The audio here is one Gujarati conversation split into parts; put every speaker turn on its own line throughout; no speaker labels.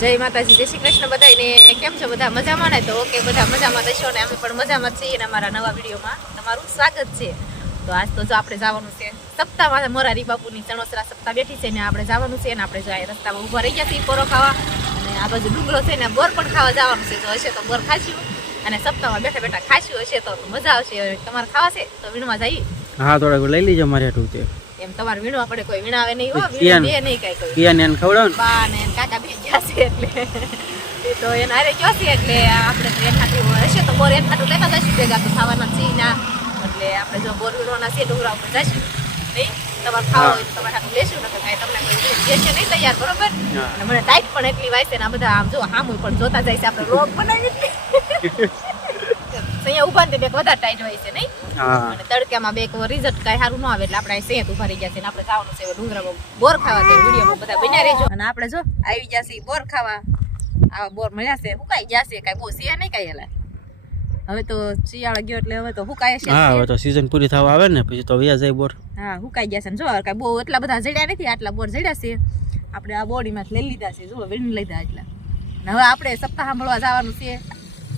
જય માતાજી, જય શ્રી કૃષ્ણ બધાને કેમ છો બધા? મજામાં ને? તો ઓકે, બધા મજામાં દશો ને? અમે પણ મજામાં છીએ અને અમારા નવા વિડીયોમાં. તમારું સ્વાગત છે. તો આજ તો જો આપણે જવાનું છે સપ્તાહમાં મોરારી બાપુની ચણોસરા સપ્તાહ બેઠી છે ને આપણે જવાનું છે ને આપણે જો રસ્તામાં ઊભા રહી ગયા છીએ પોરો ખાવા. અને આ બાજુ ડુંગરો છે ને, બોર પણ ખાવા જવાનું છે. તો હશે તો બોર ખાશું. અને સપ્તાહમાં બેઠા બેઠા ખાશું હશે તો મજા આવશે. તમારે ખાવા છે તો વીણમાં જઈએ.
હા, થોડાક લઈ લીજો મારે હાટું
એમ તમારે વીણવા પડે કોઈ વીણાવે નહીં. હો વીણે નહીં કઈ કોઈ
કિયાને એને ખવડાવ ને.
બા ને કાકા બે ગયા છે એટલે. તો એને હારે ગયો છે એટલે આપણે તો એક હાટું હશે તો બોર એક હાટું લેતા જઈશું ભેગા તો ખાવાના છે ના એટલે આપણે જો બોર વીણવાના છે ડુંગરા ઉપર જઈશું. નહીં તમારે ખાવા હોય તો તમારે હાટું લેશું તો કાંઈ તમને કોઈ દેશે નહીં તૈયાર બરોબર? અને મને ટાઈટ પણ એટલી વાય છે ને આ બધા આમ જો હામું પણ જોતા જાય છે આપણે રોગ બનાવી અહીંયા ઊભા ને બે વધારે ટાઈટ હોય છે નહીં? અને તડકામાં બેક રિઝલ્ટ કાંઈ સારું ન આવે એટલે આપણે અહીં સેત ઊભા રહી ગયા છે આપણે જવાનું છે ડુંગરામાં બોર ખાવા તે વિડીયોમાં બધા બન્યા રહેજો. અને આપણે જો આવી ગયા છીએ બોર ખાવા. આવા બોર મળ્યા છે હુકાઈ ગયા છે કાંઈ બહુ સિયા નહીં કાંઈ એલા. હવે તો શિયાળો ગયો એટલે હવે તો હુકાય છે
હા હવે તો સીઝન પૂરી થવા આવે ને પછી તો વ્યા જાય બોર.
હા હુકાઈ ગયા છે. ને જો હવે કાંઈ બહુ એટલા બધા જડ્યા નથી આટલા બોર જડ્યા છે. આપણે આ બોડીમાં લઈ લીધા છે જો વીણ લીધા એટલા. હવે આપણે સપ્તાહ સાંભળવા જવાનું છે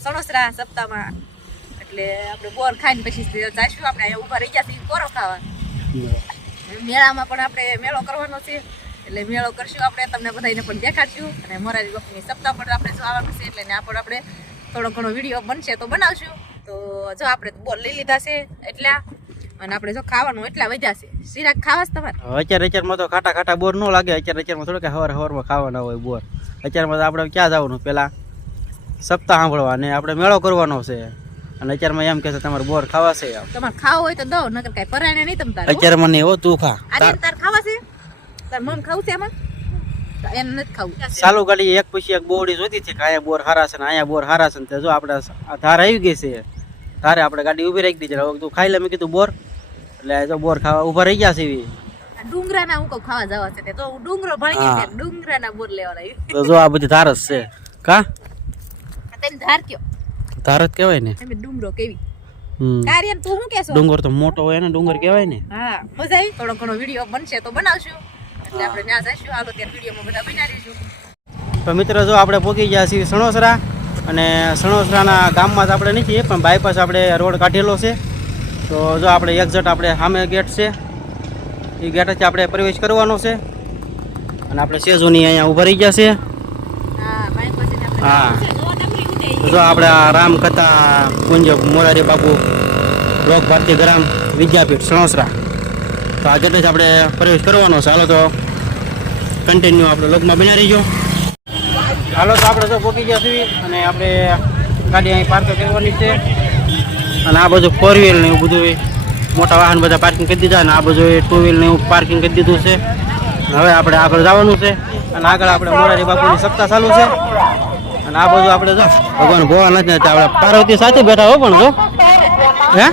સણોસરા સપ્તાહમાં. એટલે આપણે બોર ખાઈને પછી જાશું આપણે અહીંયા ઊભા રહી ગયા છીએ બોરો ખાવા. મેળામાં પણ આપણે મેળો કરવાનો છે. એટલે મેળો કરશું આપણે તમને બધાને પણ દેખાડશું. અને મોરારી બાપુની સપ્તાહ પણ આપણે જો આવવાનું છે એટલે આ પણ આપણે થોડો ઘણો વીડિયો બનશે તો બનાવશું. તો જો આપણે બોર લઈ લીધા છે એટલા. અને આપણે જો ખાવાનું એટલા વધ્યા છે. સિરાક ખાવા જ તમારે?
અત્યારે અત્યારમાં તો ખાટા ખાટા બોર ન લાગે. અત્યારે અત્યારમાં થોડું કે હવાર હવારમાં ખાવાના હોય બોર. અત્યારમાં તો આપણે ક્યાં જવાનું? પહેલાં સપ્તાહ સાંભળવા અને આપણે મેળો કરવાનો છે. અને અત્યારમાં એમ કે છે તમારે બોર ખાવા છે એમ.
તમારે ખાવું હોય તો દો નકર કઈ પરાણે નહીં તમ તારે
અત્યારે મને એવો તું ખા
આજે તાર ખાવા છે? તાર મન ખાવું છે એમાં તો નથી ખાવું.
ચાલુ ગાડી એક પછી એક બોડી જોતી છે કે અહીંયા બોર હારા છે ને અહીંયા બોર હારા છે ને જો આપણે ધાર આવી ગઈ છે. ધારે આપણે ગાડી ઊભી રાખી દીધી હવે તું ખાઈ લે મેં કીધું બોર. એટલે જો બોર ખાવા ઊભા રહી ગયા છે એવી.
ડુંગરાના હું કહું ખાવા જવા છે તો. હું ડુંગરો ભણી ગયા ડુંગરાના બોર લેવાના
તો જો આ બધી ધારસ છે. કા?
તેમ ધાર કયો?
ધાર કહેવાય ને?
તમે ડુંગરો કેવી? કાર્યન તું શું કહેશો?
ડુંગર તો મોટો હોય ને ડુંગર કહેવાય ને?
હા મજા આવી. થોડો ઘણો વીડિયો બનશે તો બનાવશું. એટલે આપણે ત્યાં જઈશું. હાલો ત્યાં વિડીયોમાં બધા બનાવીશું
તો મિત્રો જો આપણે પહોંચી ગયા છીએ સણોસરા અને સણોસરાના ગામમાં જ આપણે નથી પણ બાયપાસ આપણે રોડ કાઢેલો છે. તો જો આપણે એક્ઝેટ આપણે સામે ગેટ છે. એ ગેટેથી આપણે પ્રવેશ કરવાનો છે. અને આપણે સેજોની અહીંયા ઊભા રહી ગયા છે.
હા જો
આપણા રામકથા કુંજ મોરારી બાપુ લોક ભારતી ગ્રામ વિદ્યાપીઠ સણોસરા. તો આ જ આપણે પ્રવેશ કરવાનો હાલો તો કન્ટિન્યુ આપણે લોકમાં બન્યા રહીજો. હાલો તો આપણે તો પહોંચી ગયા છીએ અને આપણે ગાડી અહીં પાર્ક કરવાની છે. અને આ બધું ફોર વ્હીલ ને એવું બધું મોટા વાહન બધા પાર્કિંગ કરી દીધા અને આ બધું ટુ વ્હીલ ને એવું પાર્કિંગ કરી દીધું છે. હવે આપણે આગળ જવાનું છે અને આગળ આપણે મોરારી બાપુની સપ્તાહ ચાલુ છે. અને આ બધું આપણે જો ભગવાન ભોળા ને આપણે પાર્વતી સાથે બેઠા હો પણ જો. હે?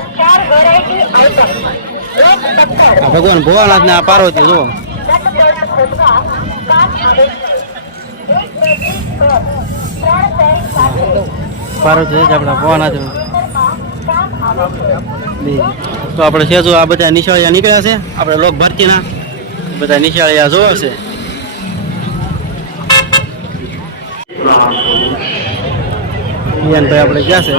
ભગવાન ભોળાનાથ ને આ પાર્વતી જુઓ. પાર્વતી આપણા ભોળાનાથ તો આપણે છે આ બધા નિશાળિયા નીકળ્યા છે. આપણે લોક ભરતીના. બધા નિશાળિયા જોવા છે. ઈયાનભાઈ આપણે ક્યાં છે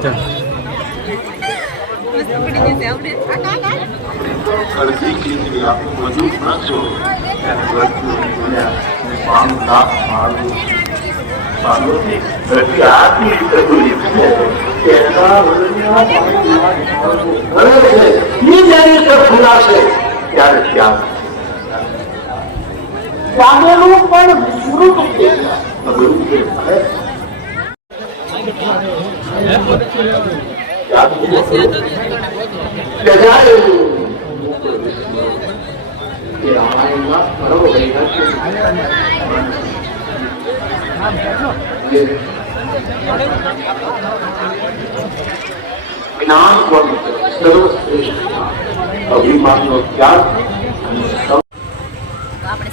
ઠીક
આપણે
અડધી ખીચડી બધું અને પાન નાખ મારું પાલો અડધી આટલી પ્રભુની ફૂલાશે ત્યારે ત્યાં પામેલું પણ વિસ્મૃત થઈ ત્યાગ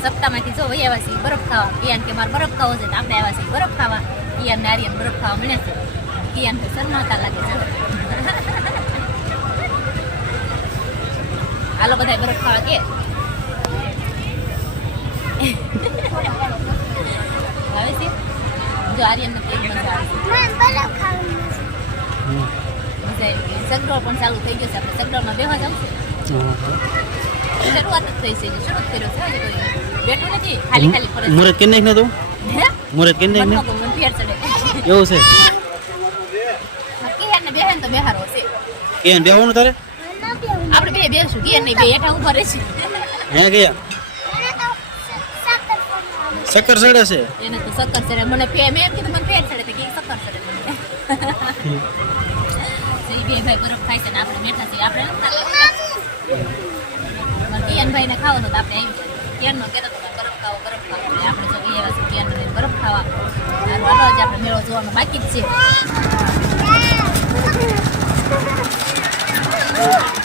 સપ્તાહમાંથી જો છીએ બરફ ખાવા. કે મારે બરફ ખાવો છે આપણે આવ્યા છીએ બરફ ખાવા. કિયાન ને આર્યન બરફ ખાવા મળે છે. કિયાન તો શરમાતા લાગે છે હાલો બધા બરફ ખાવા કે આવે છે જો આર્યન ને કેવી મજા આવે સગડોળ પણ ચાલુ થઈ ગયો છે આપણે સગડોળમાં બેહવા જવું છે શરૂઆત જ થઈ છે શરૂ કર્યો છે કોઈ બેઠું નથી ખાલી ખાલી ફરજ
મુહૂર્ત કેમ નાખ ને તું
હે
મુહૂર્ત કેમ નાખ ને
મનમાં કોઈ મન ફેર ચડે
એવું છે
તો બેહારો છે.
કે બેહવાનું તારે?
આપણે બે બેસું કેન નહીં બે હેઠા ઊભા રહેશે.
હે ગયા શક્કર ચડે છે?
એને તો સક્કર ચડે. મને પે મેં એમ કીધું મને ચડે કે સક્કર ચડે મને. બે ભાઈ બરફ ખાય છે ને આપણે બેઠા છીએ. આપણે નથી ખાતા. કિયાન ભાઈને ખાવો તો આપણે આવી જાય કિયાનનો કહેતો હતો બરફ ખાવો બરફ ખાવો. એટલે આપણે જો છે કિયાન બરફ ખાવા. આજે આપણે મેળો જોવાનો બાકી જ છે. Woo!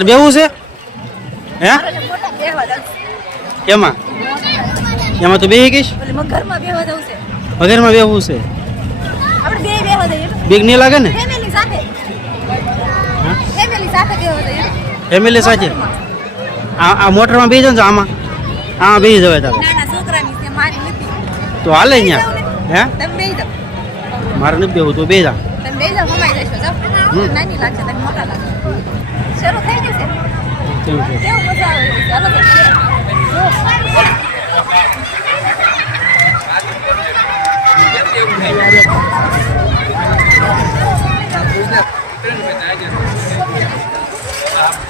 તાર બેવું છે? હે? એમાં? એમાં તો બેહી ગઈશ?
બેહવા જવું છે.
વગેરેમાં બેહવું છે?
આપણે બે બેહવા જઈએ
બીક નહીં લાગે ને?
ફેમિલી સાથે. ફેમિલી સાથે બેહવા જઈએ
ફેમિલી સાથે? આ આ મોટરમાં જાવ ને આમાં આમાં બેસી જવાય તારે.
નાના છોકરાની છે મારી નથી.
તો હાલે અહીંયા હે?
તમે બેહી
મારે નથી બેવું તો બે જા.
તમે બેહી જશો
હમ.
નાની લાગશે તમે મોટા લાગશે.
Trừ rồi. Thank you.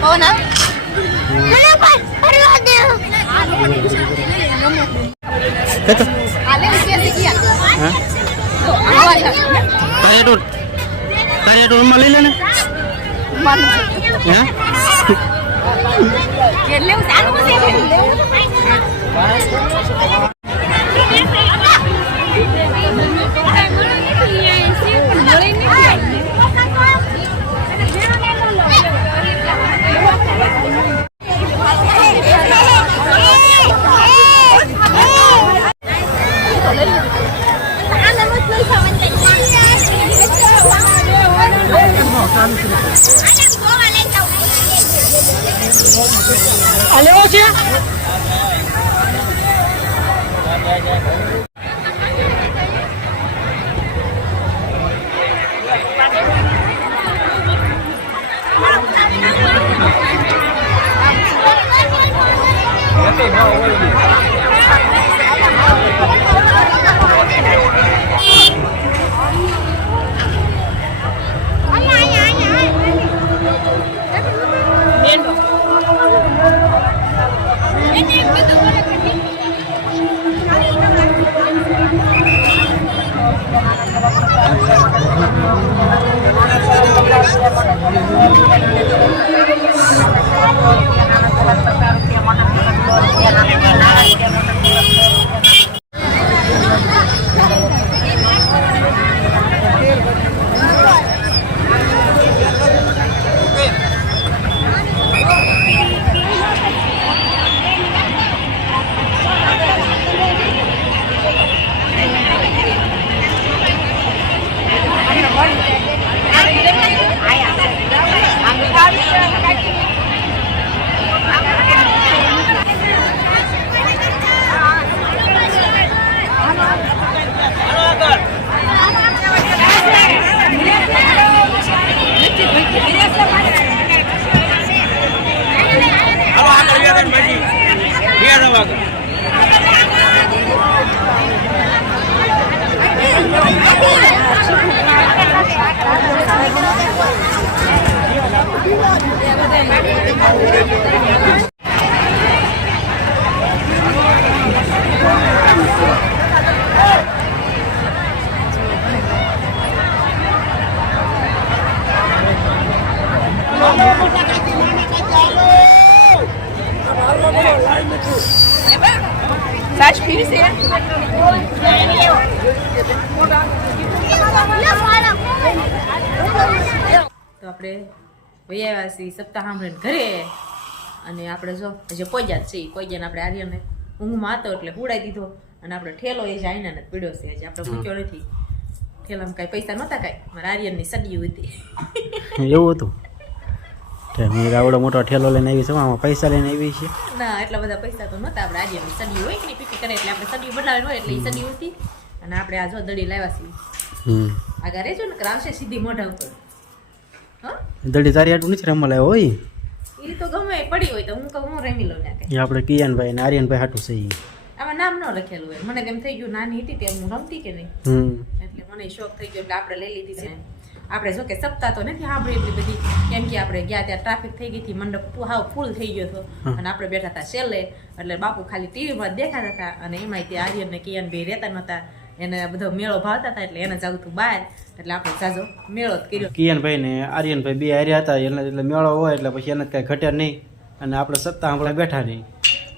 પવન
મને પણ ફરવા દે.
કહેતો
હાલે વિશે ગયા.
હા?
તો.
તારે એટલું તારે એટલું રૂમમાં લઈ લે ને?
માનું
હે
કે લેવું છે આનું પછી લેવું સાચ ફીરી તો આપણે છીએ સપ્તાહ સાંભળીને ઘરે અને આપણે જો, હજી પોગ્યા જ છીએ. પોગ્યાને આપણે આર્યને ઊંઘમાં હતો એટલે ઉડાઈ દીધો. અને આપણે ઠેલો એ જાઈને ને પીડ્યો છે હજી આપણે પૂછ્યો નથી ઠેલામાં કાંઈ પૈસા નહોતા કાંઈ મારા આર્યનની સડિયું હતી.
એવું હતું? મેં આવડો મોટો ઠેલો લઈને આવી છે આમાં પૈસા લઈને આવી છે.
ના એટલા બધા પૈસા તો નહોતા આપણે આર્યનની સડિયું હોય કે પીપી કરે એટલે આપણે સડિયું બદલાવી હોય એટલે એ સડિયું હતી. અને આપણે આ જો દડી લાવ્યા છીએ. આગળ રહેજો ને કરાવશે સીધી મોઢા ઉપર.
દડી તારી આટલું નથી રમવા લાવ્યો હોય?
એ તો ગમે પડી હોય તો હું કહું હું રમી લઉં ને
આપણે કિયાનભાઈ ને આર્યનભાઈ હાટું છે
નામ ન લખેલું હોય. મને તેમ થઈ ગયું નાની હતી તેમ હું રમતી કે નહીં? એટલે મને શોખ થઈ ગયો એટલે આપણે લઈ લીધી છે. આપણે જો કે સપ્તાહ તો નથી સાંભળી એટલી બધી કેમ કે આપણે ગયા ત્યાં ટ્રાફિક થઈ ગઈ હતી મંડપ હાવ ફૂલ થઈ ગયો હતો. અને આપણે બેઠા હતા છેલ્લે એટલે બાપુ ખાલી ટીવીમાં દેખાતા હતા. અને એમાંય ત્યાં આર્યન ને કિયન ભાઈ રહેતા નહોતા. એને બધો મેળો ભાવતા હતા એટલે એને જવું હતું બહાર. એટલે આપણે જાજો મેળો જ કર્યો.
કિયાનભાઈ ને આર્યનભાઈ બે હાર્યા હતા. એને એટલે મેળો હોય એટલે પછી એને કાંઈ ઘટ્યા નહીં. અને આપણે સપ્તાહ આપણે બેઠા નહીં.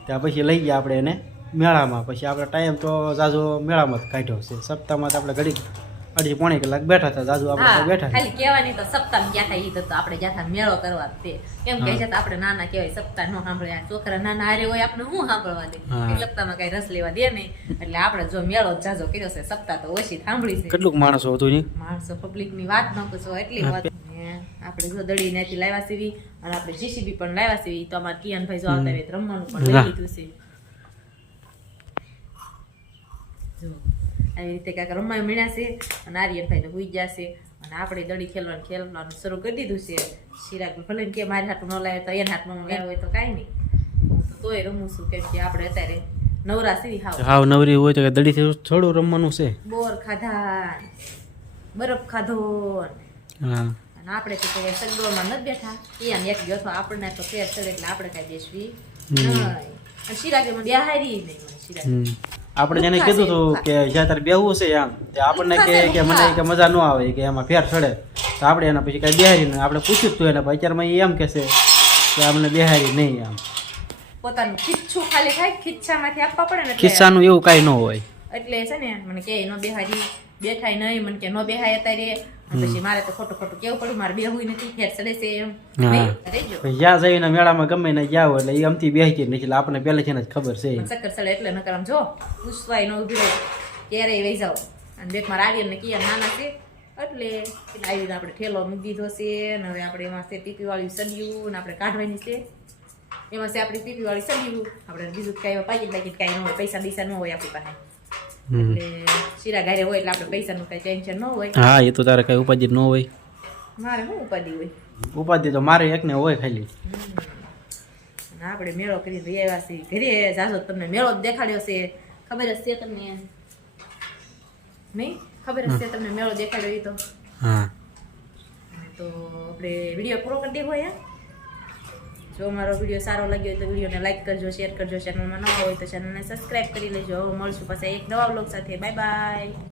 ત્યાં પછી લઈ ગયા આપણે એને. મેળામાં. પછી આપણે ટાઈમ તો જાજો મેળામાં જ કાઢ્યો છે. સપ્તાહમાં તો આપણે ઘડી અઢી પોણી કલાક બેઠા હતા. જાજુ આપણે બેઠા
ખાલી કહેવાની તો સપ્તાહ ગયા હતા ઈ તો આપણે ગયા હતા મેળો કરવા તે. એમ
કહે
છે આપણે નાના કહેવાય સપ્તાહ નો સાંભળે. આ છોકરા નાના હારે હોય આપણે હું સાંભળવા દે?
હા.
સપ્તાહમાં કઈ રસ લેવા દે નહીં. એટલે આપણે જો મેળો જાજો કર્યો છે સપ્તાહ તો ઓછી સાંભળી છે.
કેટલું માણસો હતું નહીં
માણસો પબ્લિકની વાત ન પૂછો એટલી વાત. ને આપણે જો દડી ત્યાંથી લાવ્યા સીવી અને આપણે જીસીબી પણ લાવ્યા સીવી તો અમારે કિયાનભાઈ જો આવતા રમવાનું પણ લઈ લીધું છે. જો આવી રીતે કાંઈક રમવા મળ્યા છે અને આર્યનભાઈ તો હુઈ ગયા છે અને આપણે દડી ખેલવાનું ખેલવાનું શરૂ કરી દીધું છે. ચિરાગ ભલે કે મારી હાથું ન લાવે તો એના હાથમાં લાવ્યો હોય તો કાંઈ નહીં. હું તો તોય રમું છું કેમ કે આપણે અત્યારે નવરા સીવી હાવ.
હાવ નવરી હોય તો કે દડીથી થોડું રમવાનું છે.
બોર ખાધા બરફ ખાધો
હા.
અને આપણે તો કોઈ સગડોળમાં નથી બેઠા. ઈયાને એક ગયો તો આપણને તો ફેર ચડે એટલે આપણે કાંઈ બેસવી નહીં. અને શિરાગે મને બેહારી નહીં મને શિરાગે.
આપણે જેને કીધું હતું કે જ્યાં તારે બેહવું છે એમ તે આપણને કે કે મને કે મજા ન આવે કે એમાં ફેર ચડે. તો આપણે એના પછી કઈ બિહારી નહીં. આપણે પૂછ્યું હતું એને અત્યારમાં એ એમ કેસે કે અમને બેહારી નહીં એમ.
પોતાનું ખીચ્છું ખાલી થાય ખીચ્છામાંથી આપવા પડે ને
ખિસ્સાનું એવું કાંઈ ન હોય.
એટલે છે ને મને કે એનો બેહારી. બેઠાય નહીં મને કે ન બેહાય અત્યારે. પછી મારે તો ખોટું ખોટું કેવું પડ્યું મારે બેહવું નથી ફેર ચડે છે એમ.
જ્યાં જઈને મેળામાં ગમે ને જાવ એટલે એ અમથી બેસી નથી એટલે આપણને પહેલેથી જ ખબર છે.
ચક્કર ચડે એટલે નકર આમ જો પૂછવાય ન ઊભી રહે ક્યારેય વહી જાઓ અને મારે આર્યન ને કિયા નાના છે એટલે એટલે આવી રીતે આપણે ઠેલો મૂકી દીધો છે અને હવે આપણે એમાં છે ટીપી વાળી સળિયું ને આપણે કાઢવાની છે. એમાં છે આપણી ટીપી વાળી સળિયું. આપણે બીજું કાંઈ પાકીટ બાકીટ કાંઈ ન હોય પૈસા બીસા ન હોય આપણી પાસે. એટલે શીરા ઘરે હોય એટલે આપણે પૈસાનું કઈ ટેન્શન ન હોય.
હા એ તો તારે કઈ ઉપાધિ ન હોય.
મારે શું ઉપાધિ હોય?
ઉપાધિ તો મારે એકને હોય ખાલી.
આપણે મેળો કરી રહી આવ્યા છીએ. ઘરે જાજો તમને મેળો જ દેખાડ્યો છે. ખબર જ છે તમને? નહીં? ખબર જ છે તમને મેળો દેખાડ્યો એ તો?
હા.
તો આપણે વીડિયો પૂરો કરી દેવો યાર જો મારો વીડિયો સારો લાગ્યો હોય તો વિડીયોને લાઇક કરજો શેર કરજો ચેનલમાં ન હોય તો ચેનલને સબસ્ક્રાઈબ કરી લેજો. મળશું પાસે એક નવા બ્લોગ સાથે. Bye bye